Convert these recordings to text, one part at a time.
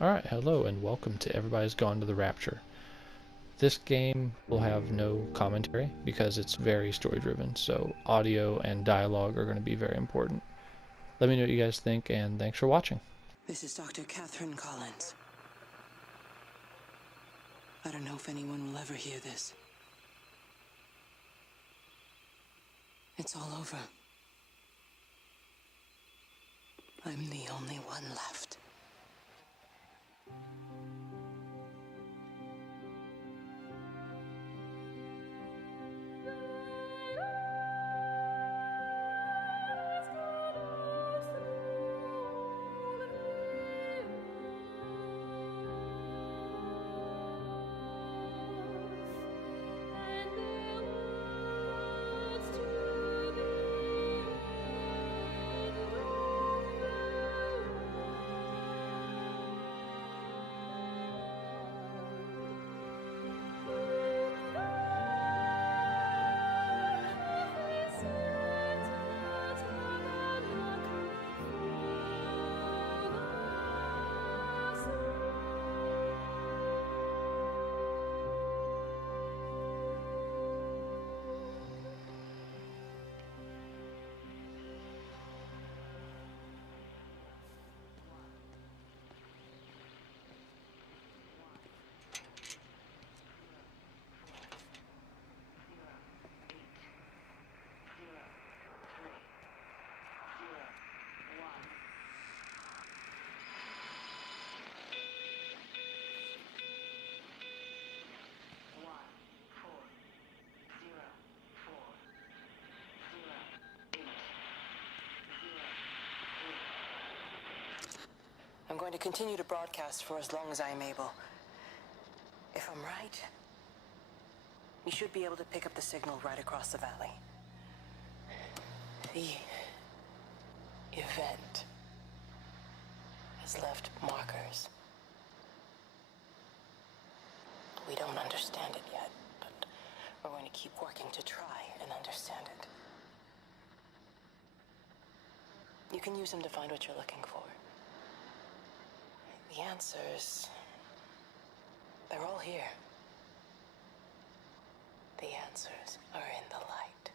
Alright, hello and welcome to Everybody's Gone to the Rapture. This game will have no commentary because it's very story driven, so audio and dialogue are going to be very important. Let me know what you guys think, and thanks for watching. This is Dr. Catherine Collins. I don't know if anyone will ever hear this. It's all over. I'm the only one left. I'm going to continue to broadcast for as long as I am able. If I'm right, you should be able to pick up the signal right across the valley. The event has left markers. We don't understand it yet, but we're going to keep working to try and understand it. You can use them to find what you're looking for. The answers, they're all here. The answers are in the light.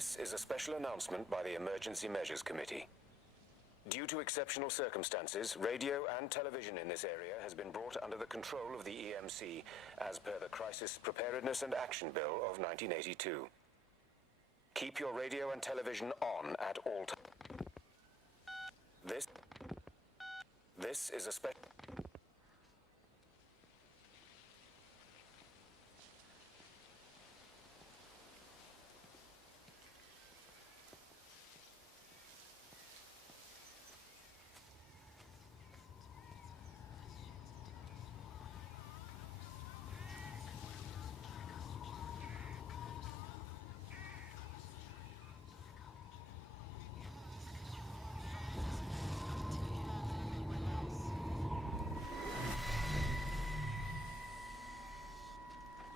This is a special announcement by the Emergency Measures Committee. Due to exceptional circumstances, radio and television in this area has been brought under the control of the EMC as per the Crisis Preparedness and Action Bill of 1982. Keep your radio and television on at all times. This is a special...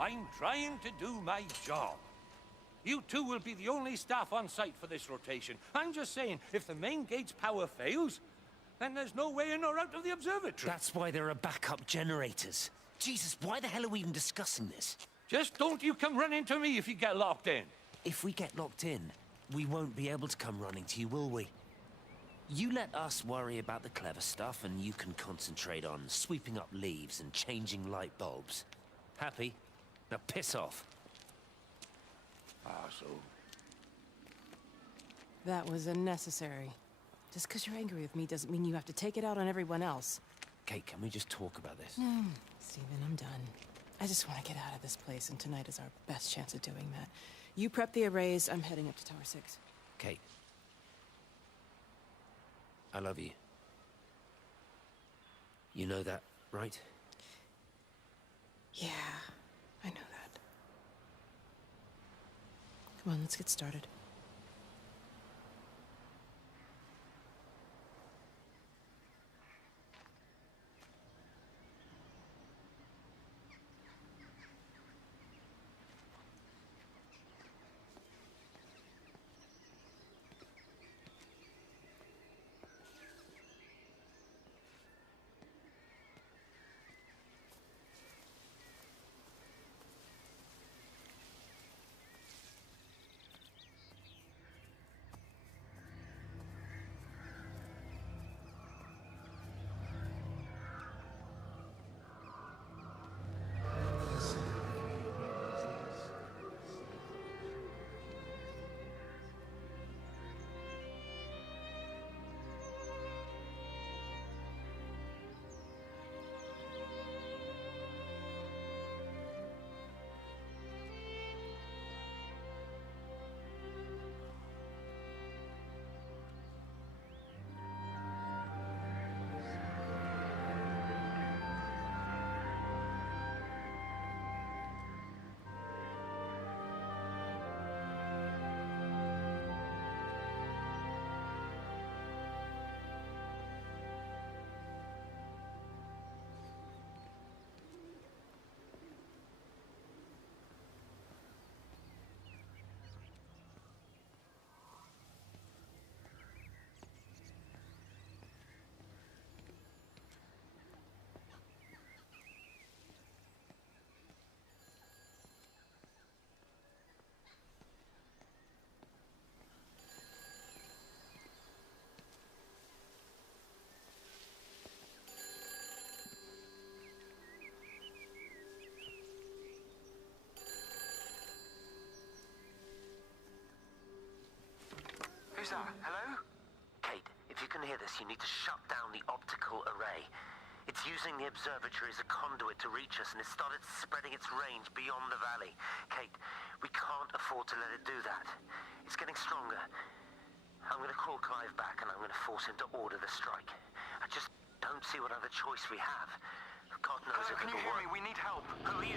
I'm trying to do my job. You two will be the only staff on site for this rotation. I'm just saying, if the main gate's power fails, then there's no way in or out of the observatory. That's why there are backup generators. Jesus, why the hell are we even discussing this? Just don't you come running to me if you get locked in. If we get locked in, we won't be able to come running to you, will we? You let us worry about the clever stuff, and you can concentrate on sweeping up leaves and changing light bulbs. Happy? Now piss off. So... That was unnecessary. Just because you're angry with me doesn't mean you have to take it out on everyone else. Kate, can we just talk about this? Stephen, I'm done. I just want to get out of this place, and tonight is our best chance of doing that. You prep the arrays, I'm heading up to Tower 6. Kate. I love you. You know that, right? Yeah, I know that. Come on, let's get started. Who's that? Hello? Kate, if you can hear this, you need to shut down the optical array. It's using the observatory as a conduit to reach us, and it started spreading its range beyond the valley. Kate, we can't afford to let it do that. It's getting stronger. I'm going to call Clive back, and I'm going to force him to order the strike. I just don't see what other choice we have. God knows Hello, if can you it'll hear work. me? We need help. Who are you?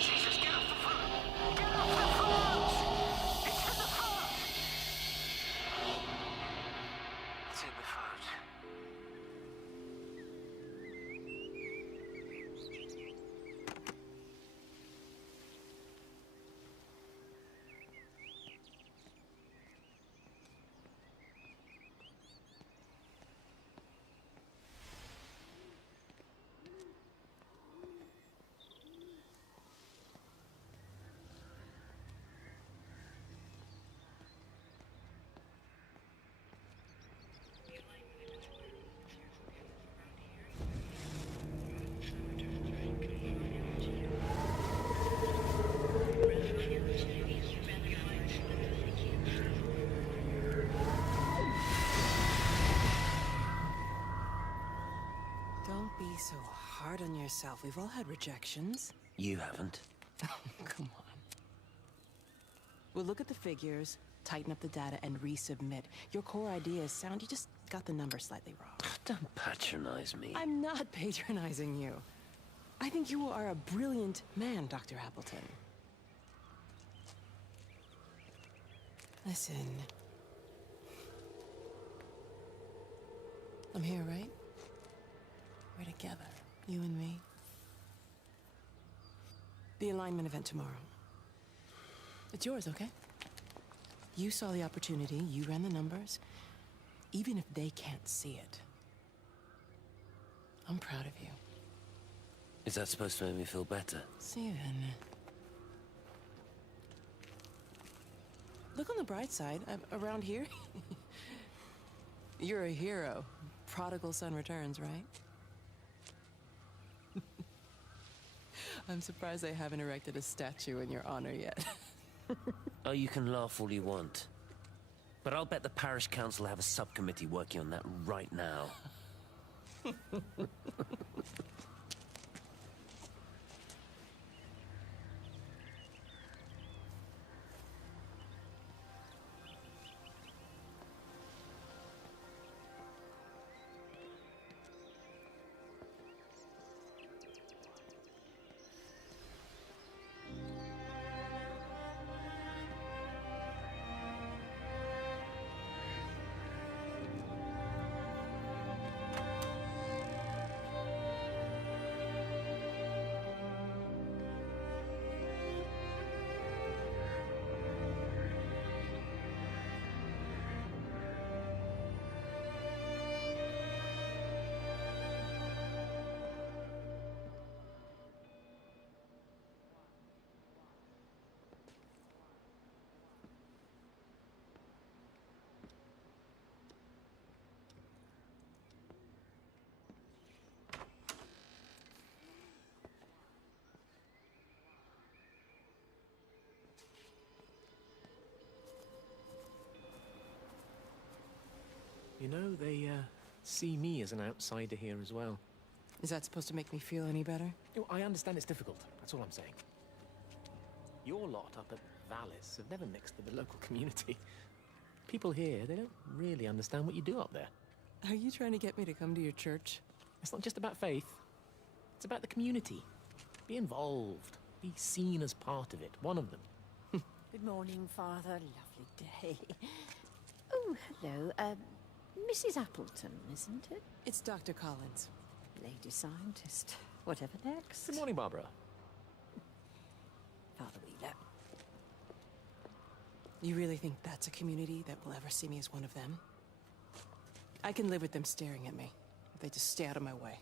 Jesus, get off the phone! Get off the phone! It's in the phone! It's in the phone. Don't be so hard on yourself. We've all had rejections. You haven't. Come on. We'll look at the figures, tighten up the data, and resubmit. Your core idea is sound, you just got the number slightly wrong. Don't patronize me. I'm not patronizing you. I think you are a brilliant man, Dr. Appleton. Listen. I'm here, right? We're together, you and me. The alignment event tomorrow. It's yours, okay? You saw the opportunity, you ran the numbers. Even if they can't see it, I'm proud of you. Is that supposed to make me feel better? Steven. Look on the bright side. Around here, you're a hero. Prodigal son returns, right? I'm surprised they haven't erected a statue in your honor yet. Oh, you can laugh all you want. But I'll bet the parish council have a subcommittee working on that right now. You know, they see me as an outsider here as well. Is that supposed to make me feel any better? You know, I understand it's difficult. That's all I'm saying. Your lot up at Valis have never mixed with the local community. People here, they don't really understand what you do up there. Are you trying to get me to come to your church? It's not just about faith. It's about the community. Be involved. Be seen as part of it. One of them. Good morning, Father. Lovely day. Oh, hello. Mrs. Appleton, isn't it? It's Dr. Collins. Lady scientist. Whatever next. Good morning, Barbara. Father Wheeler. You really think that's a community that will ever see me as one of them? I can live with them staring at me, if they just stay out of my way.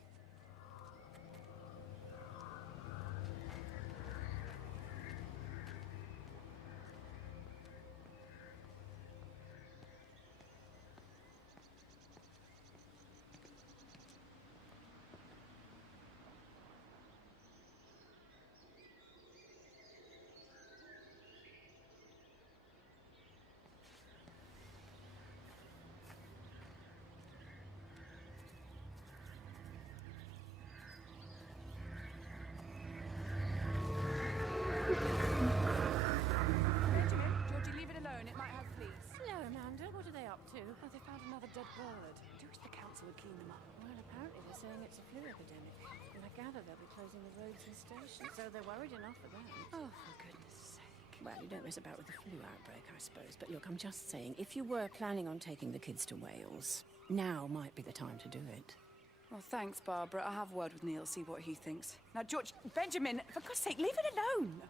Georgie, leave it alone. It might have fleas. Hello, Amanda. What are they up to? Oh, they found another dead bird. Do wish the council would clean them up. Well, apparently they're saying it's a flu epidemic. And I gather they'll be closing the roads and stations, so they're worried enough for that. Oh, for goodness sake. Well, you don't mess about with the flu outbreak, I suppose. But look, I'm just saying, if you were planning on taking the kids to Wales, now might be the time to do it. Well, thanks, Barbara. I'll have a word with Neil, see what he thinks. Now, George, Benjamin, for God's sake, leave it alone!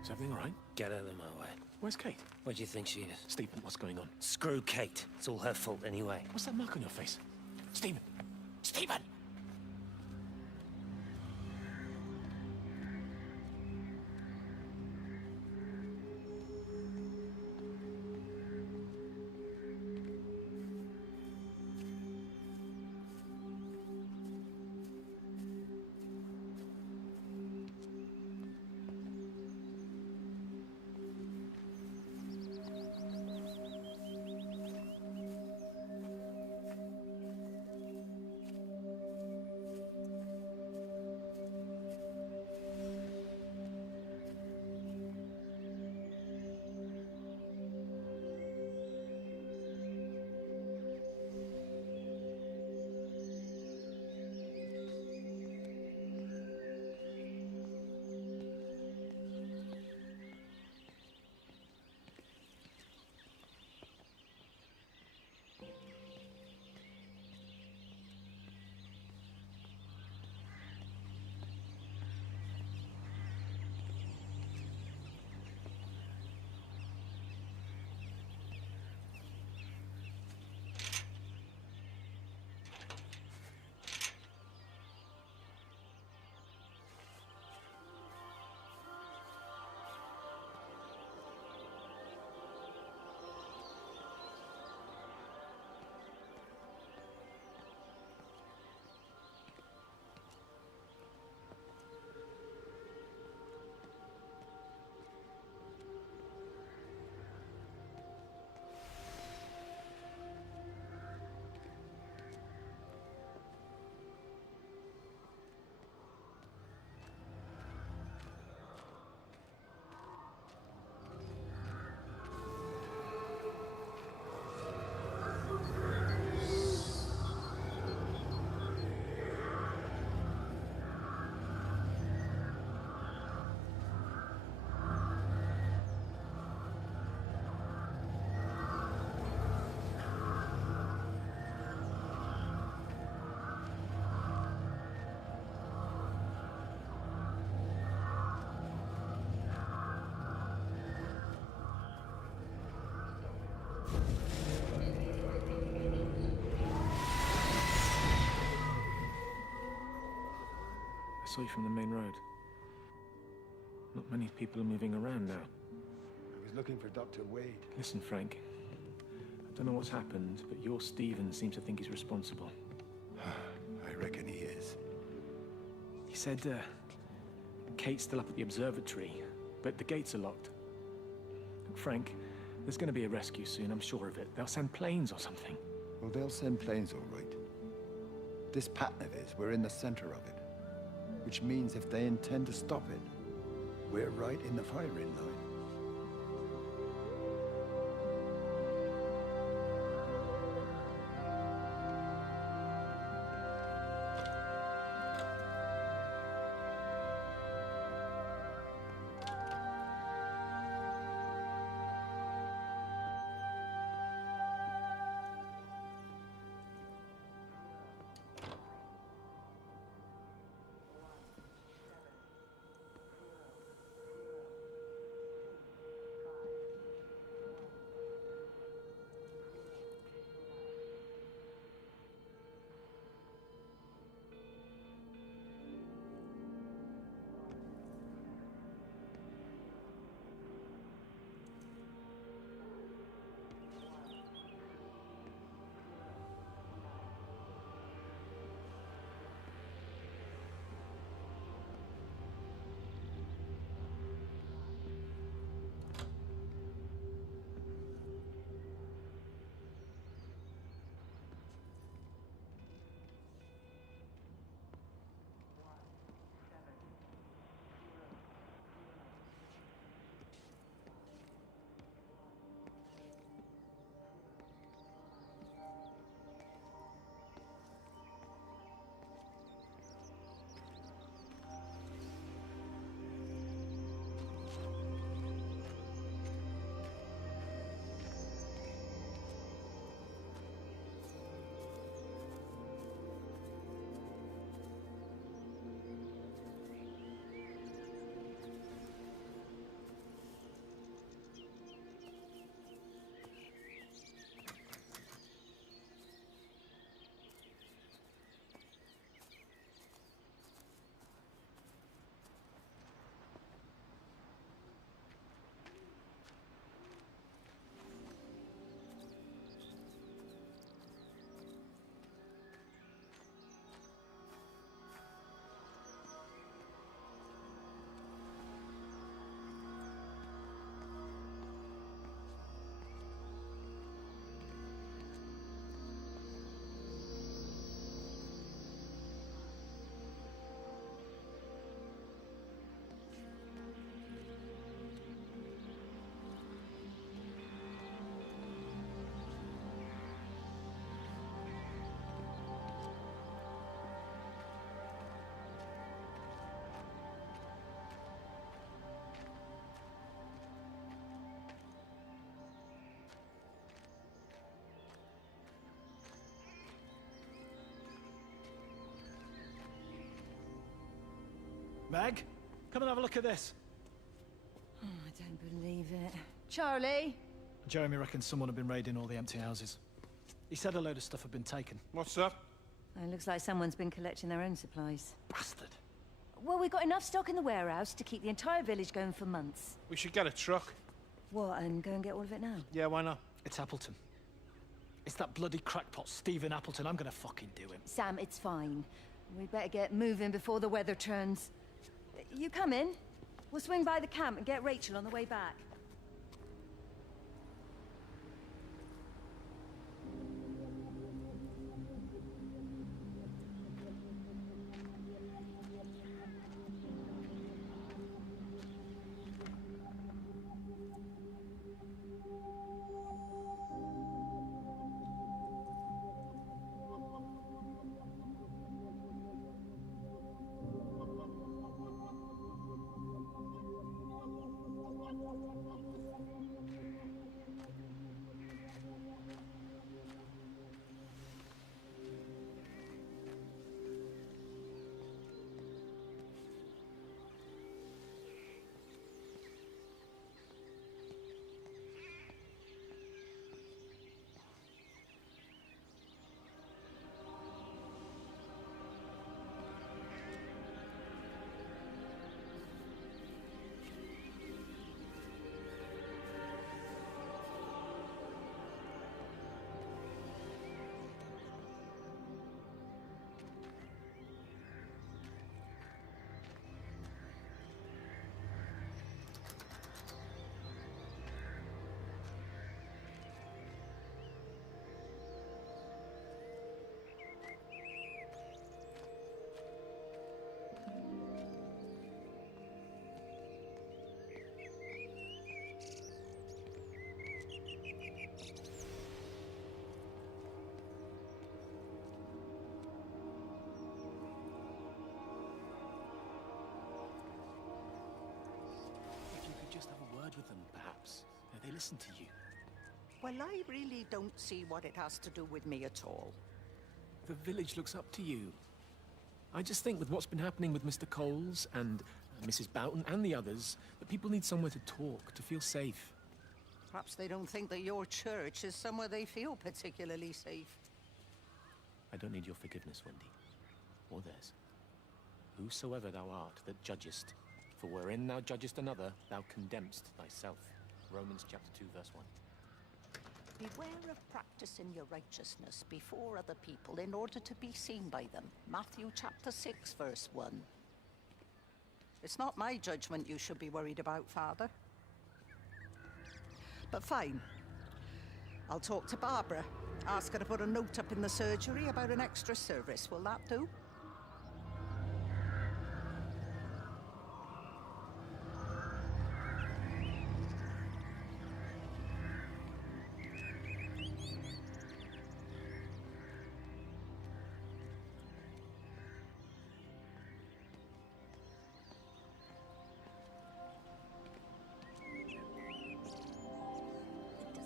Is everything all right? Get out of my way. Where's Kate? Where do you think she is? Stephen, what's going on? Screw Kate. It's all her fault anyway. What's that mark on your face? Stephen! Stephen! saw you from the main road. Not many people are moving around now. I was looking for Dr. Wade. Listen, Frank. I don't know what's happened, but your Stephen seems to think he's responsible. I reckon he is. He said, Kate's still up at the observatory, but the gates are locked. Look, Frank, there's going to be a rescue soon, I'm sure of it. They'll send planes or something. Well, they'll send planes, all right. This pattern of his, we're in the center of it. Which means if they intend to stop it, we're right in the firing line. Meg, come and have a look at this. Oh, I don't believe it. Charlie? Jeremy reckons someone had been raiding all the empty houses. He said a load of stuff had been taken. What's up? It looks like someone's been collecting their own supplies. Bastard. Well, we've got enough stock in the warehouse to keep the entire village going for months. We should get a truck. What, and go and get all of it now? Yeah, why not? It's Appleton. It's that bloody crackpot, Stephen Appleton. I'm gonna fucking do him. Sam, it's fine. We'd better get moving before the weather turns. You come in. We'll swing by the camp and get Rachel on the way back. with them, perhaps. They listen to you. Well, I really don't see what it has to do with me at all. The village looks up to you. I just think with what's been happening with Mr. Coles and Mrs. Boughton and the others, that people need somewhere to talk, to feel safe. Perhaps they don't think that your church is somewhere they feel particularly safe. I don't need your forgiveness, Wendy. Or theirs. Whosoever thou art that judgest, for wherein thou judgest another, thou condemnest thyself. Romans chapter 2, verse 1. Beware of practicing your righteousness before other people in order to be seen by them. Matthew chapter 6, verse 1. It's not my judgment you should be worried about, Father. But fine. I'll talk to Barbara. Ask her to put a note up in the surgery about an extra service. Will that do?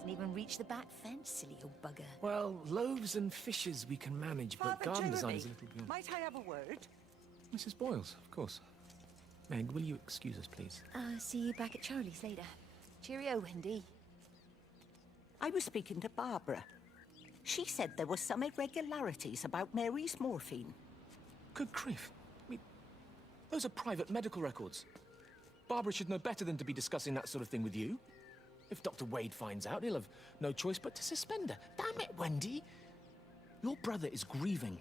Doesn't even reach the back fence, silly old bugger. Well, loaves and fishes we can manage, but Father garden Jeremy, design is a little beyond. might I have a word? Mrs. Boyles, of course. Meg, will you excuse us, please? See you back at Charlie's later. Cheerio, Wendy. I was speaking to Barbara. She said there were some irregularities about Mary's morphine. Good grief. I mean, those are private medical records. Barbara should know better than to be discussing that sort of thing with you. If Dr. Wade finds out, he'll have no choice but to suspend her. Damn it, Wendy! Your brother is grieving.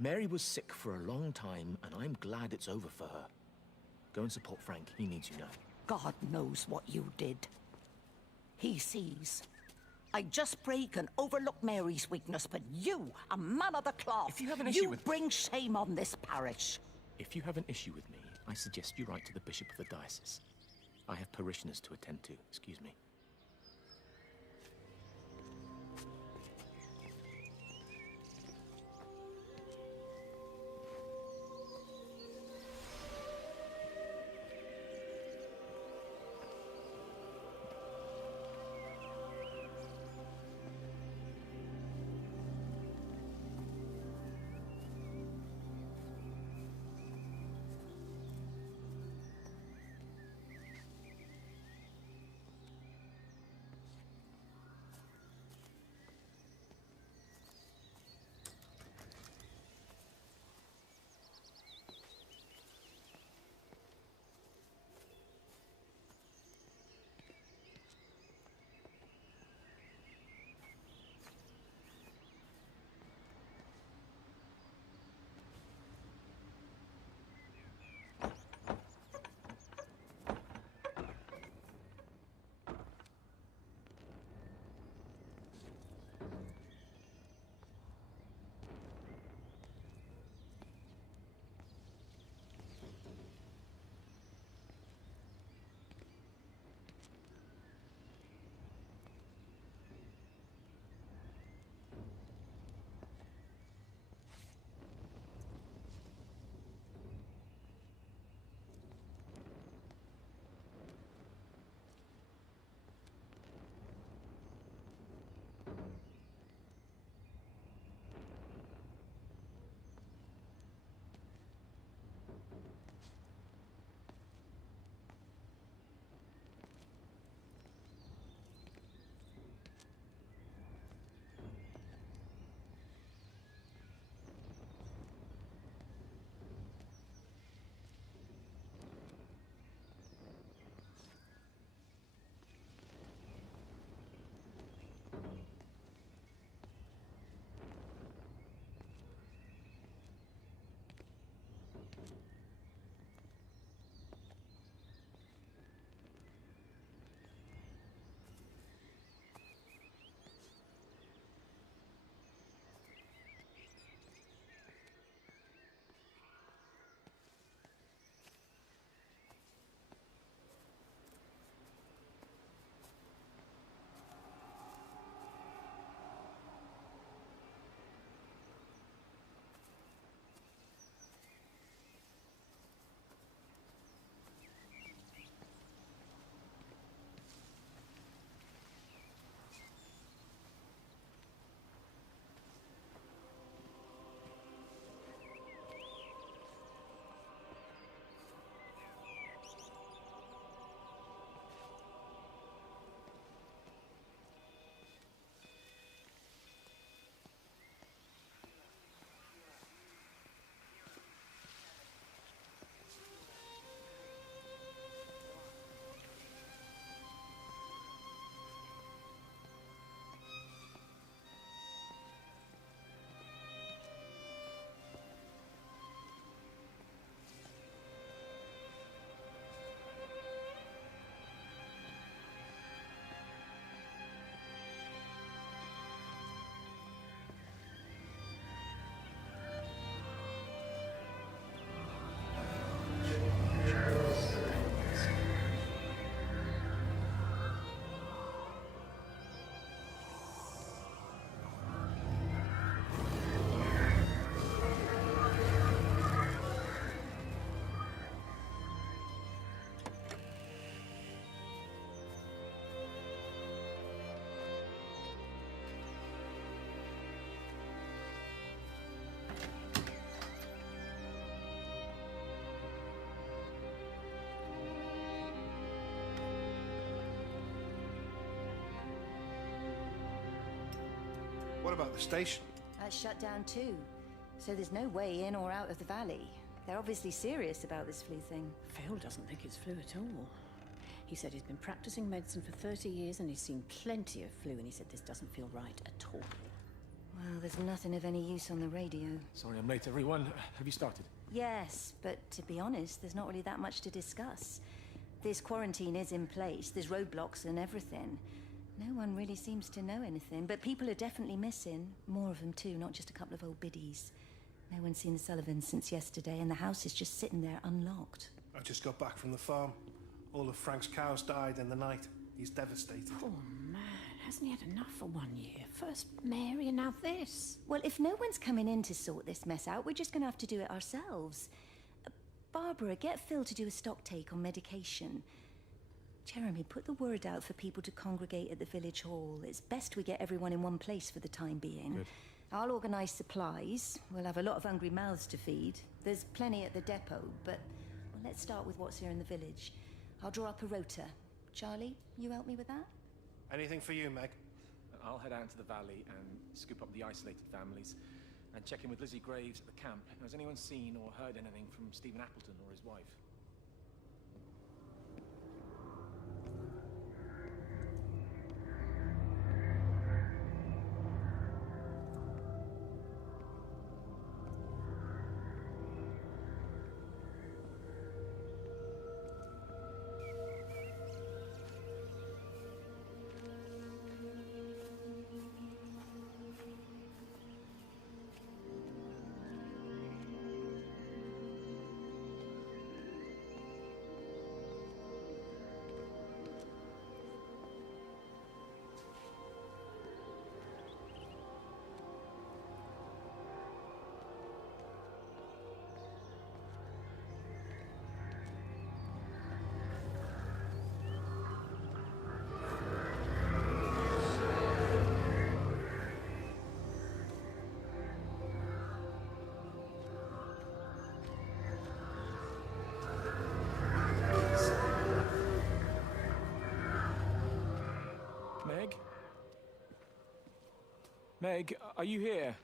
Mary was sick for a long time, and I'm glad it's over for her. Go and support Frank. He needs you now. God knows what you did. He sees. I just break and overlook Mary's weakness, but you, a man of the cloth, If you have an issue with... bring shame on this parish. If you have an issue with me, I suggest you write to the Bishop of the Diocese. I have parishioners to attend to. Excuse me. What about the station? That's shut down too. So there's no way in or out of the valley. They're obviously serious about this flu thing. Phil doesn't think it's flu at all. He said he's been practicing medicine for 30 years and he's seen plenty of flu, and he said this doesn't feel right at all. Well, there's nothing of any use on the radio. Sorry I'm late, everyone. Have you started? Yes, but to be honest, there's not really that much to discuss. This quarantine is in place, there's roadblocks and everything. No one really seems to know anything, but people are definitely missing. More of them too, not just a couple of old biddies. No one's seen the Sullivans since yesterday, and the house is just sitting there unlocked. I just got back from the farm. All of Frank's cows died in the night. He's devastated. Poor man, hasn't he had enough for 1 year? First Mary and now this. Well, if no one's coming in to sort this mess out, we're just gonna have to do it ourselves. Barbara, get Phil to do a stock take on medication. Jeremy, put the word out for people to congregate at the village hall. It's best we get everyone in one place for the time being. Good. I'll organise supplies. We'll have a lot of hungry mouths to feed. There's plenty at the depot, but well, let's start with what's here in the village. I'll draw up a rota. Charlie, you help me with that? Anything for you, Meg? I'll head out into the valley and scoop up the isolated families and check in with Lizzie Graves at the camp. Has anyone seen or heard anything from Stephen Appleton or his wife? Meg? Meg, are you here?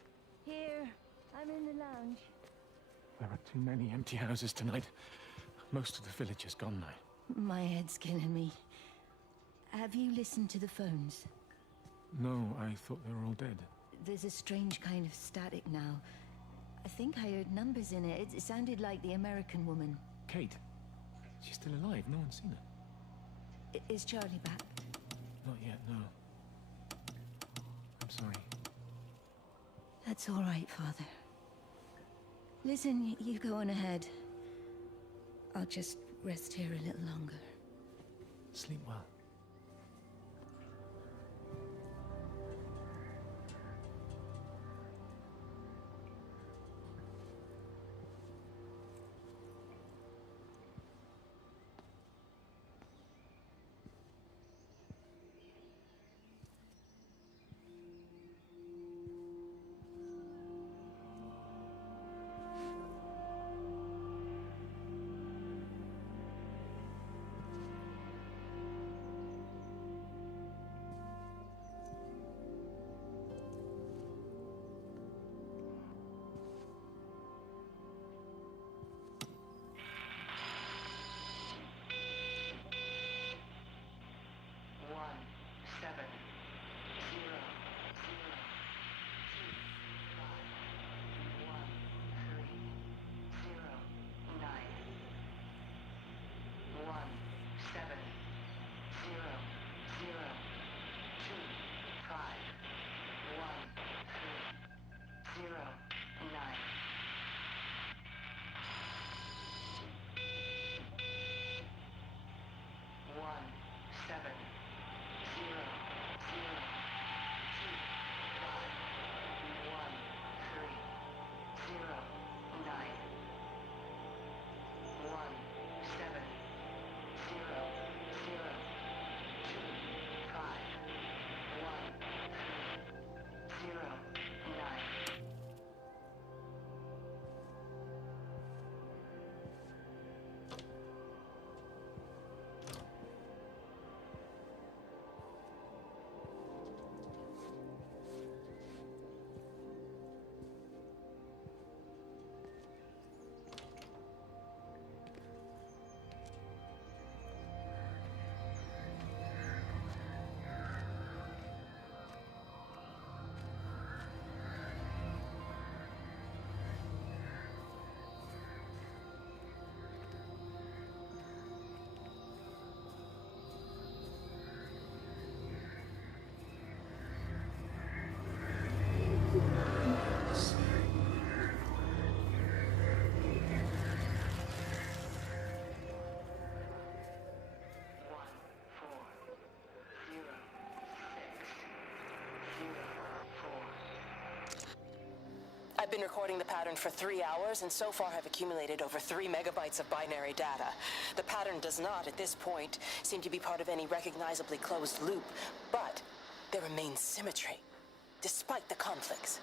Here. I'm in the lounge. There are too many empty houses tonight. Most of the village is gone now. My head's killing me. Have you listened to the phones? No, I thought they were all dead. There's a strange kind of static now. I think I heard numbers in it. It sounded like the American woman. Kate? She's still alive. No one's seen her. Is Charlie back? Not yet, no. I'm sorry. That's all right, Father. Listen, you go on ahead. I'll just rest here a little longer. Sleep well. I've been recording the pattern for 3 hours and so far have accumulated over 3 megabytes of binary data. The pattern does not, at this point, seem to be part of any recognizably closed loop, but there remains symmetry, despite the conflicts.